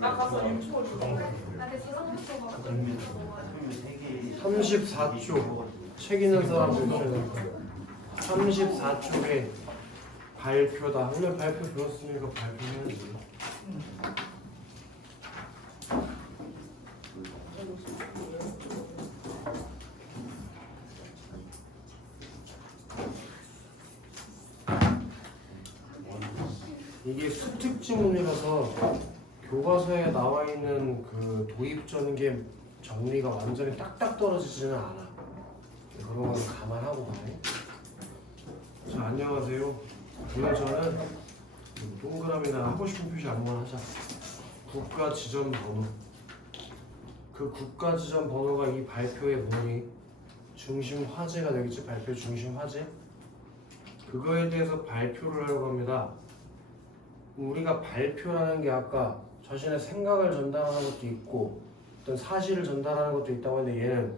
나 가서 34쪽 책 있는 사람들 있어요. 34쪽에 발표다. 오늘 발표 배웠으니까 발표해야지. 이게 수특 지문이라서 교과서에 나와 있는 그 도입 전개 정리가 완전히 딱딱 떨어지지는 않아. 그런 건 감안하고 가네. 자, 안녕하세요. 오늘 저는 동그라미나 하고 싶은 표시 아무거나 하자. 국가 지정 번호. 그 국가 지정 번호가 이 발표의 뭐니? 중심 화제가 되겠지. 발표 중심 화제. 그거에 대해서 발표를 하려고 합니다. 우리가 발표라는 게 아까 자신의 생각을 전달하는 것도 있고 어떤 사실을 전달하는 것도 있다고 했는데 얘는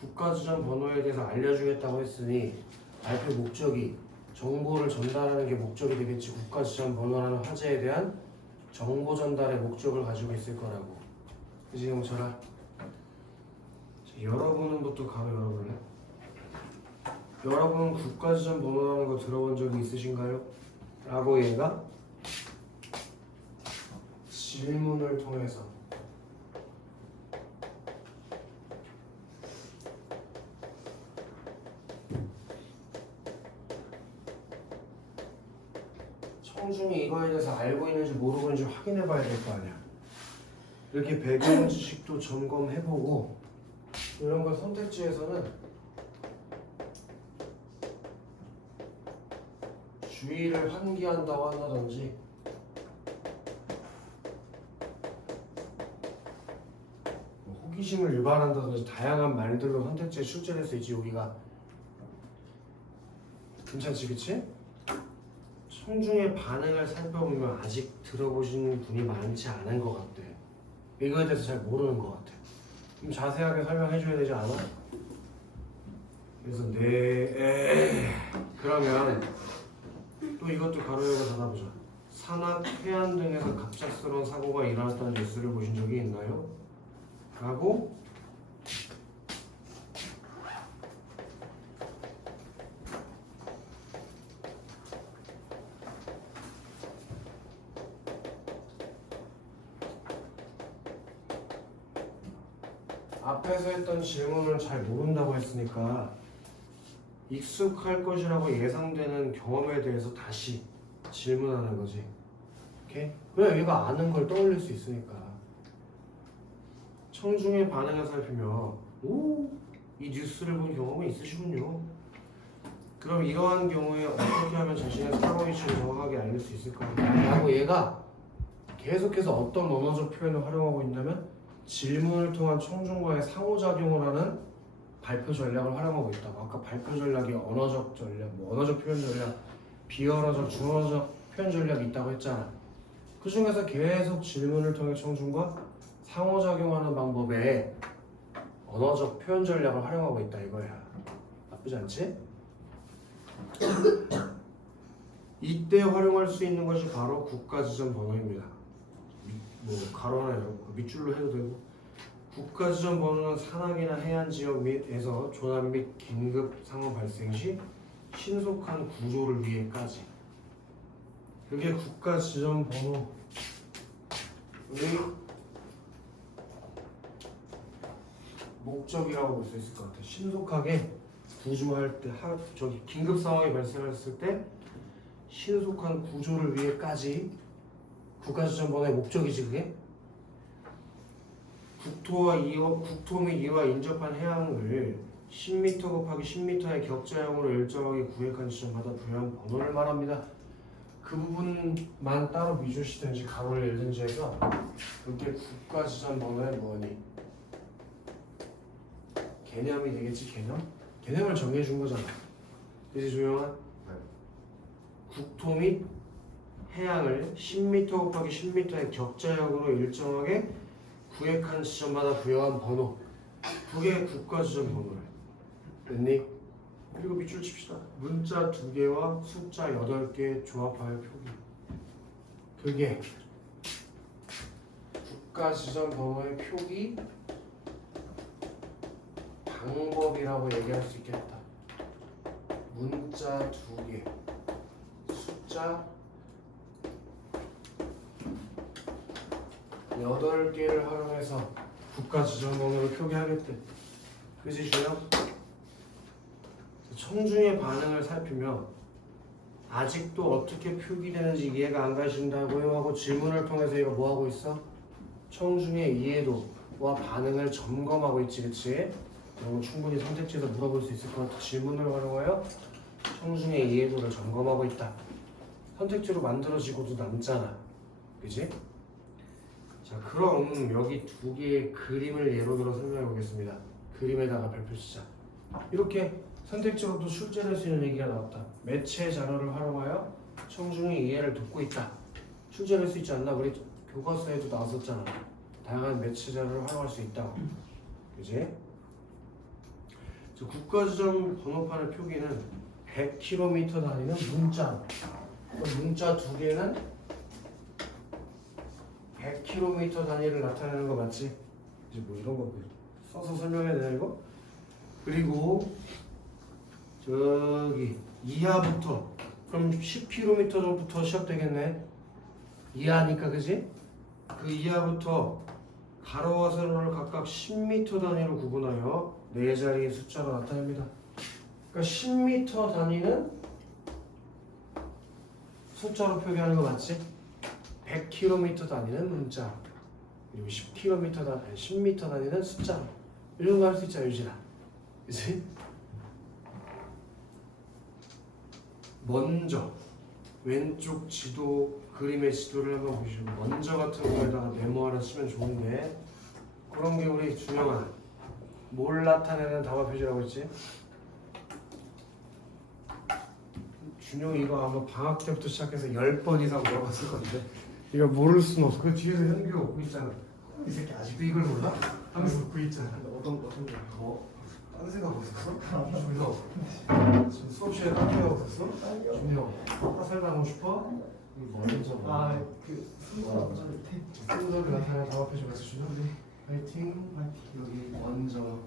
국가지정 번호에 대해서 알려주겠다고 했으니 발표 목적이 정보를 전달하는 게 목적이 되겠지. 국가지정 번호라는 화제에 대한 정보 전달의 목적을 가지고 있을 거라고. 그치 영철아? 여러분은부터 가로 열어볼래? 여러분은 국가지정 번호라는 거 들어본 적이 있으신가요? 라고 얘가 질문을 통해서 청중이 이거에 대해서 알고 있는지 모르고 있는지 확인해 봐야 될 거 아니야. 이렇게 배경 지식도 점검해보고 이런 걸 선택지에서는 주의를 환기한다고 한다든지 호기심을 유발한다든지 다양한 말들로 선택지에 출제될 수 있지. 여기가 괜찮지 그치? 청중의 반응을 살펴보면 아직 들어보신 분이 많지 않은 것 같아. 이거에 대해서 잘 모르는 것 같아. 좀 자세하게 설명해 줘야 되지 않아? 그래서 그러면 또 이것도 가로 열고 닫아보자. 산악, 해안 등에서 갑작스러운 사고가 일어났다는 뉴스를 보신 적이 있나요? 라고 앞에서 했던 질문을 잘 모른다고 했으니까 익숙할 것이라고 예상되는 경험에 대해서 다시 질문하는 거지. 오케이? 왜 얘가 아는 걸 떠올릴 수 있으니까. 청중의 반응을 살피며 오, 이 뉴스를 본 경험이 있으시군요. 그럼 이러한 경우에 어떻게 하면 자신의 사고 위치를 정확하게 알릴 수 있을까요? 라고 얘가 계속해서 어떤 언어적 표현을 활용하고 있냐면 질문을 통한 청중과의 상호작용을 하는 발표 전략을 활용하고 있다고. 아까 발표 전략이 언어적 전략, 언어적 표현 전략, 비언어적, 중언어적 표현 전략이 있다고 했잖아. 그 중에서 계속 질문을 통해 청중과 상호작용하는 방법에 언어적 표현 전략을 활용하고 있다 이거야. 나쁘지 않지? 이때 활용할 수 있는 것이 바로 국가지정 번호입니다. 뭐 가로 하나 열고 밑줄로 해도 되고. 국가지정 번호는 산악이나 해안 지역 및에서 조난 및 긴급 상황 발생 시 신속한 구조를 위해까지. 그게 국가지정 번호의 목적이라고 볼 수 있을 것 같아. 신속하게 구조할 때, 긴급 상황이 발생했을 때 신속한 구조를 위해까지 국가지정 번호의 목적이지 그게. 국토 및 이와 인접한 해양을 10m 곱하기 10m의 격자형으로 일정하게 구획한 지점마다 부여한 번호를 말합니다. 그 부분만 따로 미주시든지 가로를 열든지 해서 이게 국가지정 번호의 뭐니? 개념이 되겠지. 개념을 정해준 거잖아. 그치 조영아? 국토 및 해양을 10m 곱하기 10m의 격자역으로 일정하게 구획한 지점마다 부여한 번호 두 개의 국가 지점 번호를 됐니? 그리고 밑줄 칩시다. 문자 2개와 숫자 8개 조합하여 표기. 그게 국가 지점 번호의 표기 방법이라고 얘기할 수 있겠다. 문자 2개, 숫자 8개를 활용해서 국가 지점 번호를 표기하겠대. 그지 주영? 청중의 반응을 살피며 아직도 어떻게 표기되는지 이해가 안 가신다고요 하고 질문을 통해서 이거 뭐 하고 있어? 청중의 이해도와 반응을 점검하고 있지, 그치? 이거 충분히 선택지에서 물어볼 수 있을 것 같아. 질문을 활용하여 청중의 이해도를 점검하고 있다. 선택지로 만들어지고도 남잖아, 그치? 자, 그럼 여기 2개의 그림을 예로 들어 설명해 보겠습니다. 그림에다가 별표 치자. 이렇게 선택지로도 출제될 수 있는 얘기가 나왔다. 매체 자료를 활용하여 청중의 이해를 돕고 있다. 출제될 수 있지 않나? 우리 교과서에도 나왔었잖아. 다양한 매체 자료를 활용할 수 있다. 그지? 국가지점 번호판의 표기는 100km 단위는 문자. 문자 2개는 100km 단위를 나타내는 거 맞지? 이제 뭐 이런 거 써서 설명해야 되나 이거? 그리고 저기 이하부터 그럼 10km 전부터 시작되겠네. 이하니까 그지? 그 이하부터 가로와 세로를 각각 10m 단위로 구분하여 4자리의 숫자로 나타냅니다. 그러니까 10m 단위는 숫자로 표기하는 거 맞지? 100km 단위는 문자, 그리고 10m 단위는 숫자. 이런 거 할 수 있잖아, 유진아. 그치? 먼저 왼쪽 지도 그림의 지도를 한번 보시고 먼저 같은 거에다가 메모하라 쓰면 좋은데 그런 게 우리 준영아 뭘 나타내는 답화 표시라고 했지? 준영이 이거 아마 방학 때부터 시작해서 10번 이상 물어봤을 건데 이거 모를 수는 없어. 그 뒤에서 현규가 웃고 있잖아. 이 새끼 아직도 이걸 몰라? 하면서 웃고 있잖아. 어떤 거? 딴 생각 없었어? 준영 수업 시간에 딴 생각 없었어? 준영 화살당하고 싶어? 먼저 순서를 나타내는 답화 표시 맞춰 준영 파이팅 여기 먼저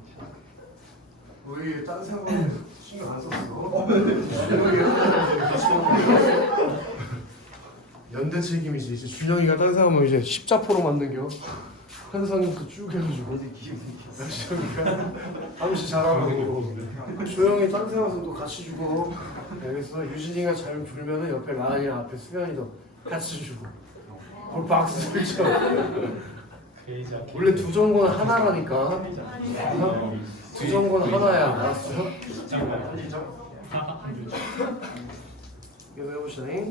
우리 딴 생각은 신경 안 썼어. 연대 책임이지. 이제 준영이가 딴 사람은 이제 십자포로 만든겨. 한상이 쭉 해가지고. 준영이가 암시 잘하고. 조영이 딴 사람도 같이 주고. 알겠어. 유진이가 잘 불면은 옆에 라은이랑 앞에 수현이도 같이 주고. 박수를 쳐. 원래 두 전공은 하나라니까. 두 전공은 하나야. 알았어? 이거 해보시네.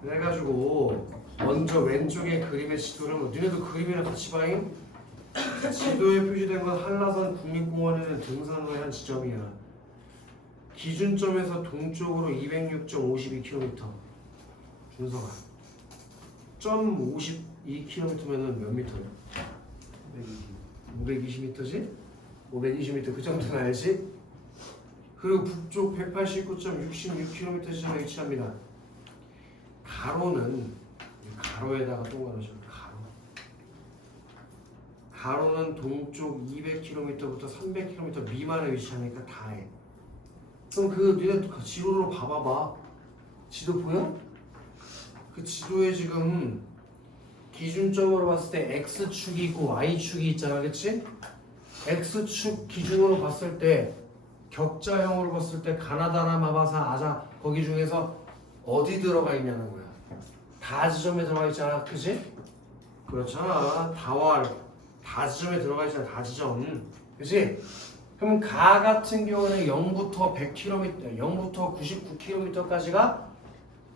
그래가지고 먼저 왼쪽에 그림의 지도를 너네도 그림이랑 같이 봐잉. 지도에 표시된 건 한라산 국립공원에는 등산로의 한 지점이야. 기준점에서 동쪽으로 206.52km. 준서가 0.52km면은 몇 미터야? 520m지? 520m 그 정도는 알지? 그리고 북쪽 189.66km 지점에 위치합니다. 가로는 가로에다가 동그라져. 가로는 동쪽 200km부터 300km 미만에 위치하니까 다 해. 그럼 그 니네 지도로 봐봐봐. 지도 보여? 그 지도에 지금 기준점으로 봤을 때 X축이 있고 Y축이 있잖아, 그치? X축 기준으로 봤을 때 격자형으로 봤을 때 가나다라, 마바사, 아자 거기 중에서 어디 들어가 있냐는 거야. 다 지점에 들어가 있잖아, 그치? 그렇잖아. 다 지점에 들어가 있잖아, 다 지점. 그치? 그럼 가 같은 경우는 0부터 100km, 0부터 99km까지가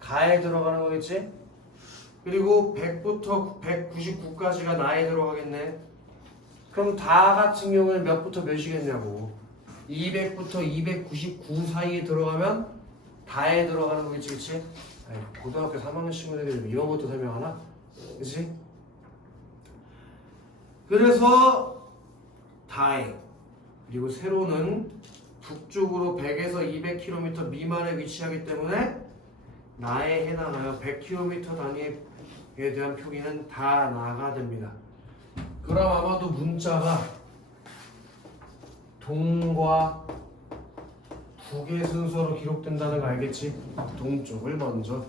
가에 들어가는 거겠지? 그리고 100부터 199까지가 나에 들어가겠네. 그럼 다 같은 경우는 몇부터 몇이겠냐고. 200부터 299 사이에 들어가면 다에 들어가는 거겠지, 그치? 아니, 고등학교 3학년 친구들이 이런 것도 설명하나? 그치? 그래서 다해 그리고 세로는 북쪽으로 100에서 200km 미만에 위치하기 때문에 나에 해당하여 100km 단위에 대한 표기는 다 나가 됩니다. 그럼 아마도 문자가 동과 북의 순서로 기록된다는 거 알겠지? 동쪽을 먼저,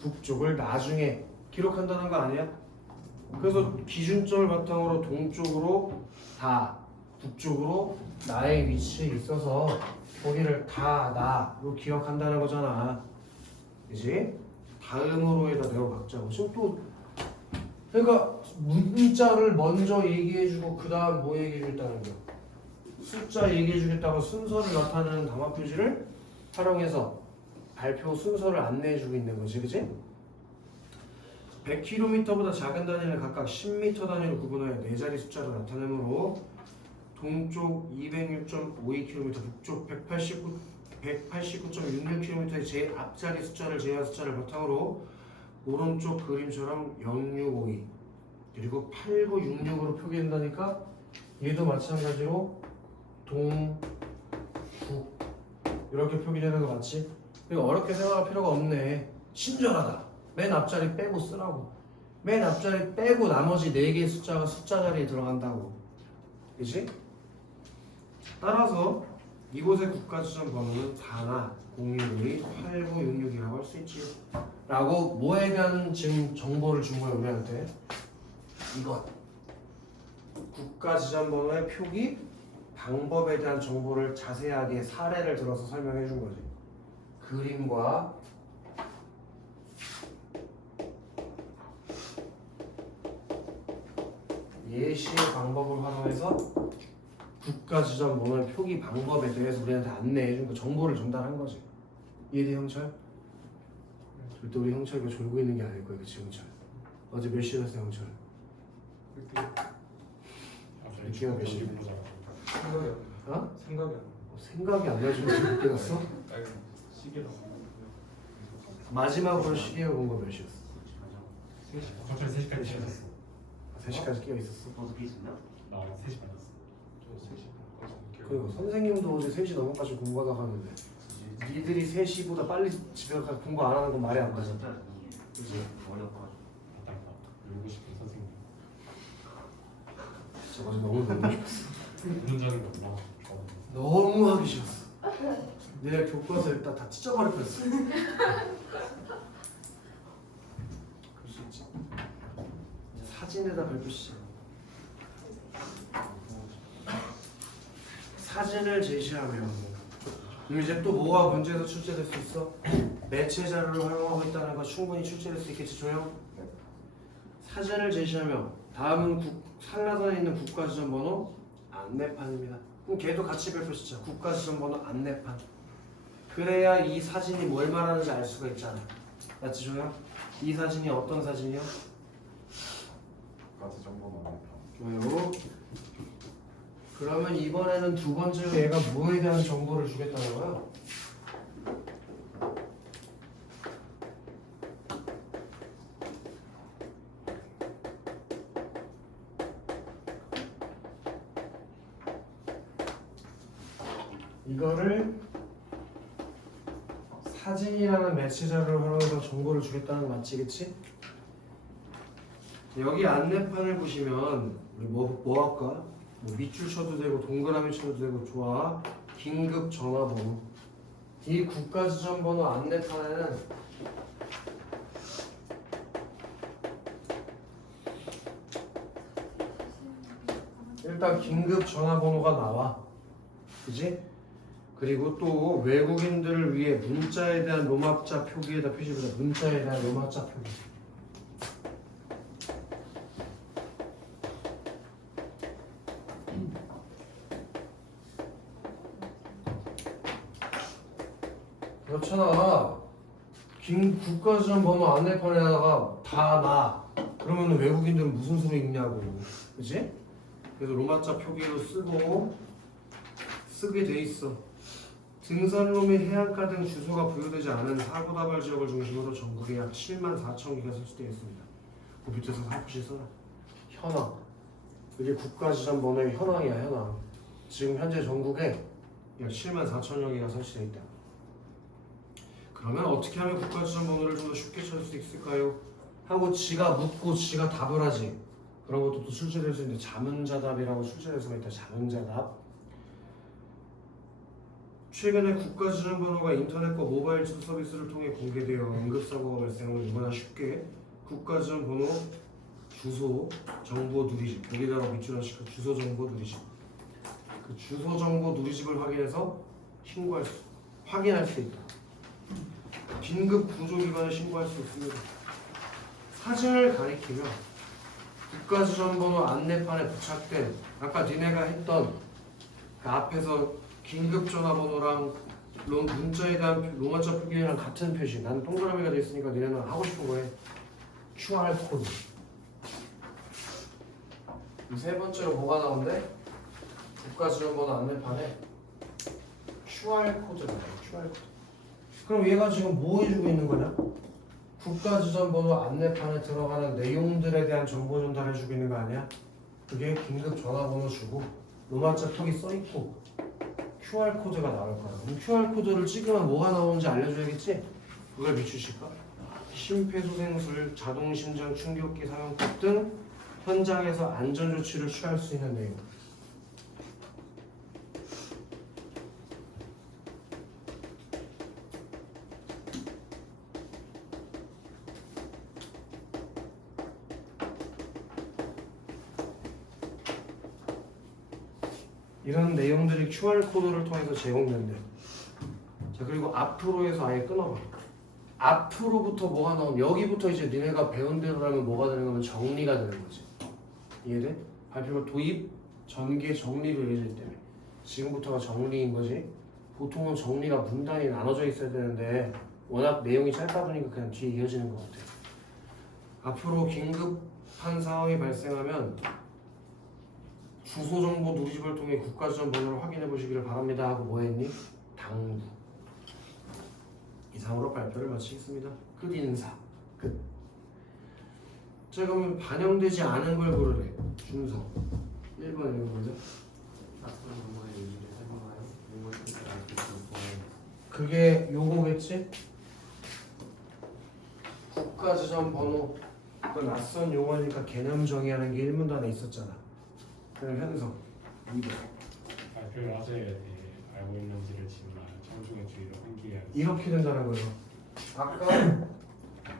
북쪽을 나중에 기록한다는 거 아니야? 그래서 기준점을 바탕으로 동쪽으로 다, 북쪽으로 나의 위치에 있어서 거기를 다 나로 기억한다는 거잖아. 그지? 다음으로에다 내가 박자고. 지금 또 그러니까 문자를 먼저 얘기해주고 그 다음 뭐 얘기해주겠다는 거야? 숫자 얘기해주겠다고 순서를 나타내는 담화 표시를 활용해서 발표 순서를 안내해주고 있는 거지, 그지? 100km보다 작은 단위는 각각 10m 단위로 구분하여 네 자리 숫자로 나타내므로 동쪽 206.52km, 북쪽 189.66km의 제일 앞자리 숫자를 제외한 숫자를 바탕으로 오른쪽 그림처럼 0652 그리고 8966으로 표기된다니까 얘도 마찬가지로 동, 북 이렇게 표기되는 거 맞지? 이거 어렵게 생각할 필요가 없네. 친절하다. 맨 앞자리 빼고 쓰라고. 맨 앞자리 빼고 나머지 4개의 숫자가 숫자 자리에 들어간다고. 그치? 따라서 이곳의 국가지점 번호는 다나 012 8966이라고 할 수 있지. 라고 뭐에 대한 지금 정보를 준 거야 우리한테? 이것. 국가지점 번호의 표기 방법에 대한 정보를 자세하게 사례를 들어서 설명해 준 거지. 그림과 예시의 방법을 활용해서 국가지점 번호의 표기 방법에 대해서 우리한테 안내해 준 거, 정보를 전달한 거지. 이해돼 형철? 절대 우리 형철 이거 졸고 있는 게 아닐 거야, 그치 형철? 어제 몇 시에 잤어 형철? 늦게가 몇 시? 생각이 안 나. 어? 생각이 안 나. 생각이 안 나지고 늦게 갔어? 시계로. 마지막으로 시계를 본 거 몇 시였어? 3시. 갑자기 3시까지 쉬었어. 3시까지 깨어 있었어? 너도 비슷나? 나 3시 반이었어. 저 3시 반까지. 그리고 선생님도 어제 3시 넘어까지 공부하다 가는데 니들이 3시보다 빨리 집에 가서 공부 안 하는 건 말이 안 되잖아. 진짜 그치? 머리 아파가지고. 맞다. 울고 싶은 선생님. 진짜 어제 너무 놀고 싶었어. 운전자는 거 뭐? 너무 하기 싫었어. 내가 교과서 일단 다 찢어버릴 뻔했어. 그럴 수 있지. 사진에다 발표 시작. 사진을 제시하면 그럼 이제 또 뭐가 문제에서 출제될 수 있어? 매체 자료를 활용하고 있다는 거 충분히 출제될 수 있겠지 조용? 사진을 제시하면 다음은 산라단에 있는 국가지점 번호 안내판입니다. 그럼 걔도 같이 발표 시작. 국가지점 번호 안내판. 그래야 이 사진이 뭘 말하는지 알 수가 있잖아. 맞지 조용? 이 사진이 어떤 사진이야? 국가지점 번호 좋아요. 그러면 이번에는 두 번째로 얘가 뭐에 대한 정보를 주겠다는 거야? 이거를 사진이라는 매체 자료를 활용해서 정보를 주겠다는 거 맞지, 그치? 여기 안내판을 보시면 우리 뭐 할까? 뭐 밑줄 쳐도 되고 동그라미 쳐도 되고 좋아. 긴급 전화번호. 이 국가지점 번호 안내판에는 일단 긴급 전화번호가 나와. 그지? 그리고 또 외국인들을 위해 문자에 대한 로마자 표기에다 표시보다 문자에 대한 로마자 표기. 그렇잖아. 긴 국가지점 번호 안내판에다가 다 나. 그러면 외국인들은 무슨 소리 읽냐고. 그지? 그래서 로마자 표기로 쓰고 쓰게 돼 있어. 등산로 및 해안가 등 주소가 부여되지 않은 사고다발 지역을 중심으로 전국에 약 7만 4천 개가 설치되어 있습니다. 그 밑에서 살포시 써라. 현황. 이게 국가지점 번호의 현황이야, 현황. 지금 현재 전국에 약 7만 4천여 개가 설치되어 있다. 그러면 어떻게 하면 국가지점 번호를 좀 더 쉽게 찾을 수 있을까요? 하고 지가 묻고 지가 답을 하지. 그런 것도 또 출제될 수 있는데 자문자답이라고 출제될 수가 있다. 자문자답. 최근에 국가지점번호가 인터넷과 모바일 지도 서비스를 통해 공개되어 응급사고가 발생하면 누구나 쉽게 국가지점번호 주소 정보 누리집 여기다가 밑줄을 시켜 주소 정보 누리집 그 주소 정보 누리집을 확인해서 확인할 수 있다. 긴급 구조기관에 신고할 수 있습니다. 사진을 가리키며 국가지점번호 안내판에 부착된 아까 니네가 했던 그 앞에서 긴급전화번호랑 문자에 대한 로마자 표기랑 같은 표시. 난 동그라미가 돼 있으니까 니네는 하고 싶은 거에 QR 코드. 이 세 번째로 뭐가 나온대? 국가지원번호 안내판에 QR 코드가 나와요. QR 코드. 그럼 얘가 지금 뭐 해주고 있는 거냐? 국가지원번호 안내판에 들어가는 내용들에 대한 정보 전달해주고 있는 거 아니야? 그게 긴급전화번호 주고 로마자 표기 써있고 QR코드가 나올 거야. 그럼 QR코드를 찍으면 뭐가 나오는지 알려줘야겠지? 그걸 비추실까? 심폐소생술, 자동심장 충격기 사용법 등 현장에서 안전조치를 취할 수 있는 내용. 이런 내용들이 QR코드를 통해서 제공된대. 자, 그리고 앞으로에서 아예 끊어봐. 앞으로부터 뭐가 나오면 여기부터 이제 니네가 배운 대로라면 뭐가 되는 거면 정리가 되는 거지. 이해돼? 발표가 도입, 전개, 정리를 예질 때문에 지금부터가 정리인 거지. 보통은 정리가 문단이 나눠져 있어야 되는데 워낙 내용이 짧다 보니까 그냥 뒤에 이어지는 것 같아. 앞으로 긴급한 상황이 발생하면 주소 정보 누리집을 통해 국가지점 번호를 확인해 보시기를 바랍니다 하고 뭐 했니? 당부. 이상으로 발표를 마치겠습니다. 끝 인사. 끝. 자, 그러면 반영되지 않은 걸 고르래. 준서. 1번 읽는 거죠? 그게 요거겠지? 국가지점 번호. 그 낯선 용어니까 개념 정의하는 게 1문단에 있었잖아. 그럼 현성 2번. 발표를 하셔야 돼. 알고 있는지를 지만 청중의 주의를 환기해야 돼. 이렇게 된다는 거예요. 아까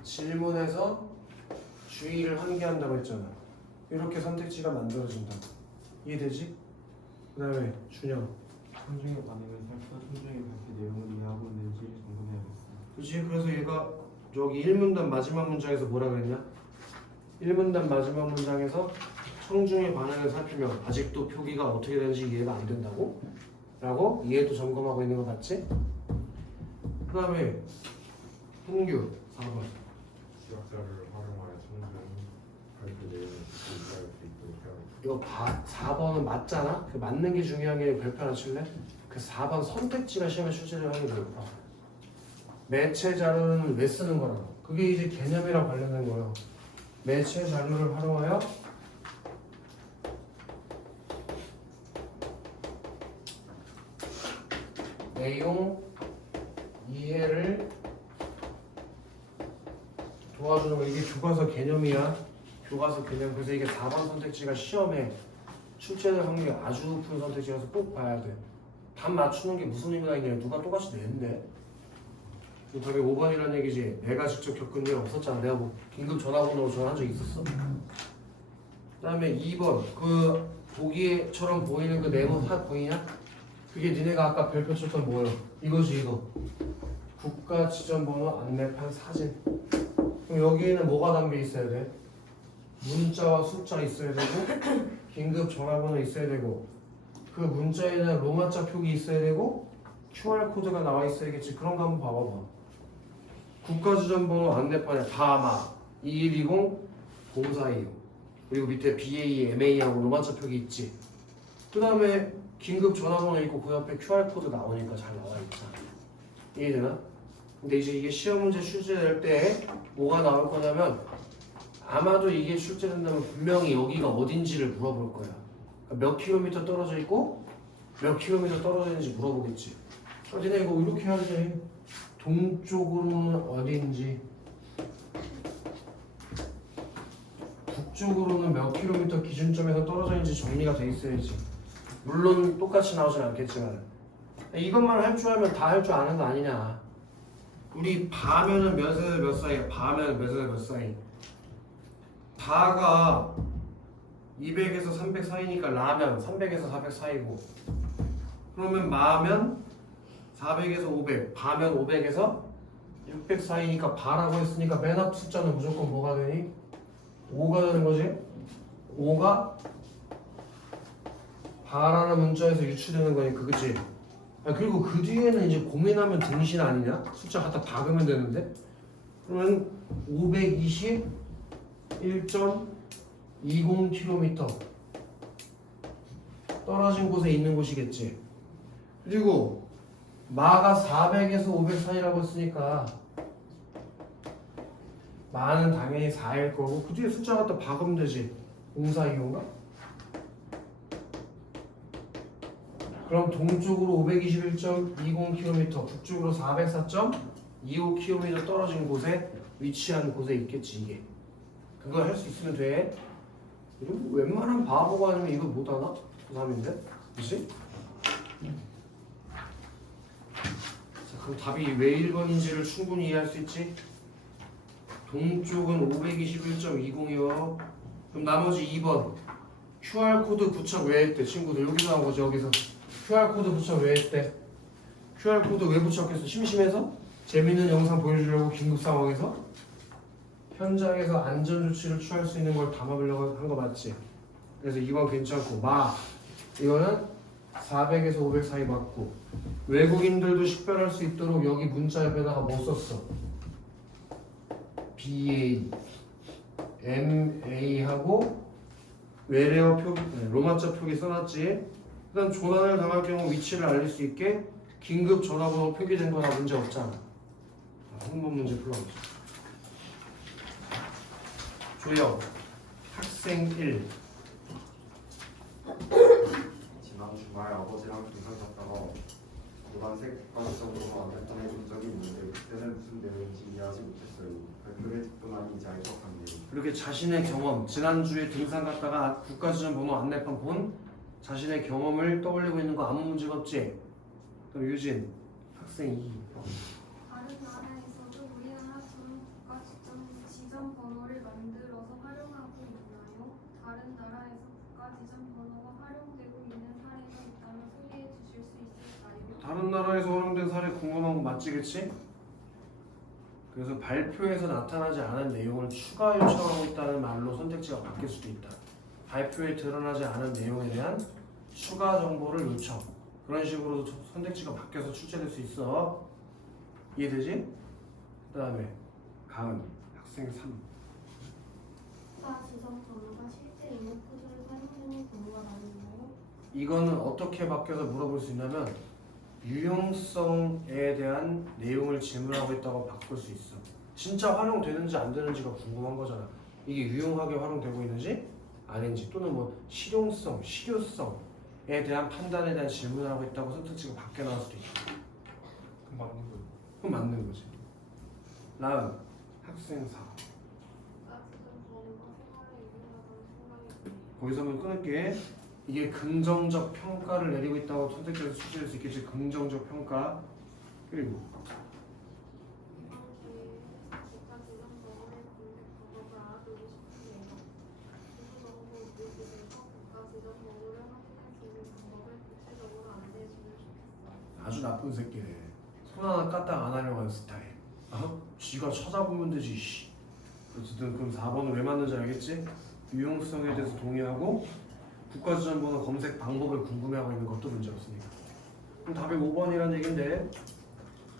질문에서 주의를 환기한다고 했잖아. 이렇게 선택지가 만들어진다. 이해되지? 그 다음에 준영. 청중의 반응을 살펴 청중의 발표 내용을 이해하고 있는지 점검해야겠습니다. 그렇지. 그래서 얘가 여기 1문단 마지막 문장에서 뭐라 그랬냐? 1문단 마지막 문장에서 청중의 반응을 살피며 아직도 표기가 어떻게 되는지 이해가 안 된다고? 라고 이해도 점검하고 있는 거 맞지? 그 다음에 현규 4번. 지역자를 활용하여 청중 발표 내용을 이해할 수 있도록 해야 합니다. 이거 4번은 맞잖아? 그 맞는 게 중요한 게 별표 하나 칠래? 그 4번 선택지가 시험에 출제될 확률이 높아. 매체 자료는 왜 쓰는 거라고? 그게 이제 개념이랑 관련된 거예요. 매체 자료를 활용하여 내용 이해를 도와주는 거. 이게 교과서 개념이야. 교과서 개념. 그래서 이게 4번 선택지가 시험에 출제될 확률이 아주 높은 선택지라서 꼭 봐야 돼. 답 맞추는 게 무슨 의미가 있냐. 누가 똑같이 냈는데. 답이 5번이라는 얘기지. 내가 직접 겪은 일 없었잖아. 내가 뭐 긴급 전화번호로 전화한 적 있었어? 그 다음에 2번. 그 보기처럼 보이는 그 네모 화 보이냐? 그게 니네가 아까 별표 쳤던 뭐예요? 이거지 이거. 국가지점번호 안내판 사진. 그럼 여기에는 뭐가 담겨 있어야 돼? 문자와 숫자 있어야 되고 긴급 전화번호 있어야 되고 그 문자에는 로마자 표기 있어야 되고 QR코드가 나와 있어야겠지. 그런 거 한번 봐봐봐. 국가지점번호 안내판에 바마 2120 0425 그리고 밑에 BA, MA하고 로마자 표기 있지. 그 다음에 긴급 전화번호 있고 그 옆에 QR코드 나오니까 잘 나와 있잖아. 이해되나? 근데 이제 이게 시험 문제 출제될 때 뭐가 나올 거냐면 아마도 이게 출제된다면 분명히 여기가 어딘지를 물어볼 거야. 그러니까 몇 킬로미터 떨어져 있고 몇 킬로미터 떨어져 있는지 물어보겠지. 니네 이거 이렇게 하지. 동쪽으로는 어딘지, 북쪽으로는 몇 킬로미터 기준점에서 떨어져 있는지 정리가 돼 있어야지. 물론 똑같이 나오진 않겠지만 이것만 할 줄 알면 다 할 줄 아는 거 아니냐. 우리 바면은 몇에서 몇 사이야? 바면 몇에서 몇 사이? 바가 200에서 300 사이니까 라면 300에서 400 사이고, 그러면 마면 400에서 500, 바면 500에서 600 사이니까 바라고 했으니까 맨 앞 숫자는 무조건 뭐가 되니? 5가 되는 거지? 5가 바라는 문자에서 유추되는 거니까, 그치? 그리고 그 뒤에는 이제 고민하면 등신 아니냐? 숫자 갖다 박으면 되는데? 그러면 521.20km 떨어진 곳에 있는 곳이겠지. 그리고 마가 400에서 500 사이라고 했으니까 마는 당연히 4일 거고 그 뒤에 숫자 갖다 박으면 되지. 0425인가? 그럼 동쪽으로 521.20km, 북쪽으로 404.25km 떨어진 곳에 위치한 곳에 있겠지 이게. 그거 할 수 있으면 돼. 웬만한 바보가 아니면 이거 못하나? 고3인데? 그치? 자, 그럼 답이 왜 1번인지를 충분히 이해할 수 있지? 동쪽은 521.20이요. 그럼 나머지 2번 QR코드 부착 왜 했대? 친구들 여기서 나온 거지. 여기서 QR코드 부착 왜 했대? QR코드 왜 부착했어? 심심해서? 재밌는 영상 보여주려고 긴급 상황에서? 현장에서 안전조치를 취할 수 있는 걸 담아보려고 한 거 맞지? 그래서 2번 괜찮고, 마 이거는 400에서 500 사이 맞고, 외국인들도 식별할 수 있도록 여기 문자 옆에다가 뭐 썼어? BA, MA하고 외래어 표기, 로마자 표기 써놨지? 일단 조난을 당할 경우 위치를 알릴 수 있게 긴급 전화번호 표기된 거나 문제 없잖아. 한 번 문제 풀어보자. 조영, 학생 1. 지난 주말 아버지랑 등산 갔다가 노란색 국가지점으로 안내판 해준 적이 있는데 그때는 무슨 내용인지 이해하지 못했어요. 발표를 듣고 나니 이제 알 것 같네요. 이렇게 자신의 경험, 지난주에 등산 갔다가 국가지점 번호 안내판 본 자신의 경험을 떠올리고 있는 거 아무 문제가 없지? 그럼 유진, 학생 2. 다른 나라에서도 우리나라처럼 지점 번호를 만들어서 활용하고 있나요? 다른 나라에서 국가 지점 번호가 활용되고 있는 사례가 있다면 소개해 주실 수 있을까요? 다른 나라에서 활용된 사례 궁금한 거 맞지겠지? 그래서 발표에서 나타나지 않은 내용을 추가 요청하고 있다는 말로 선택지가 바뀔 수도 있다. 발표에 드러나지 않은 내용에 대한 추가 정보를 요청. 그런 식으로 선택지가 바뀌어서 출제될 수 있어. 이해되지? 그 다음에 가은, 학생 3. 국가 지점 번호가 실제 입력 코드를 사용하는 경우가 많은가요? 이거는 어떻게 바뀌어서 물어볼 수 있냐면 유용성에 대한 내용을 질문하고 있다고 바꿀 수 있어. 진짜 활용되는지 안 되는지가 궁금한 거잖아. 이게 유용하게 활용되고 있는지 아닌지, 또는 뭐 실용성, 실효성에 대한 판단에 대한 질문을 하고 있다고 선택지가 바뀌어 나올 수도 있어. 그럼 맞는 거예요. 그럼 맞는 거지. 나은, 학생 4. 국가 지점 번호가 생활에 유용하다는 생각이 드네요. 거기서 한번 끊을게. 이게 긍정적 평가를 내리고 있다고 선택해서 출제할 수 있겠지. 긍정적 평가. 그리고 이번 기회에 국가 지점 번호의 공개 방법을 알아보고 싶은데요. 기부 정보 있으셔서 국가 지점 번호를 확인할 수 있는 방법을 구체적으로 안내해 주면 좋겠어요. 아주 나쁜 새끼네. 손 하나 까딱 안 하려고 하는 스타일. 쥐가 찾아보면 되지. 씨. 어쨌든 그럼 4번은 왜 맞는지 알겠지? 유용성에 대해서 동의하고 국가지점번호 검색 방법을 궁금해하고 있는 것도 문제 없으니까. 그럼 답이 5번이라는 얘긴데,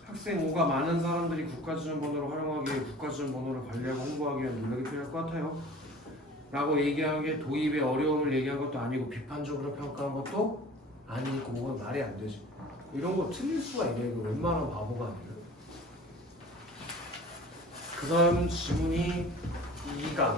학생 5가 많은 사람들이 국가지점번호를 활용하기 위해 국가지점번호를 관리하고 홍보하기 위한 노력이 필요할 것 같아요 라고 얘기한 게 도입의 어려움을 얘기한 것도 아니고 비판적으로 평가한 것도 아니 그건 말이 안 되지. 이런 거 틀릴 수가 있네. 이거 웬만한 바보가 아니라. 그 다음 지문이 2강이다.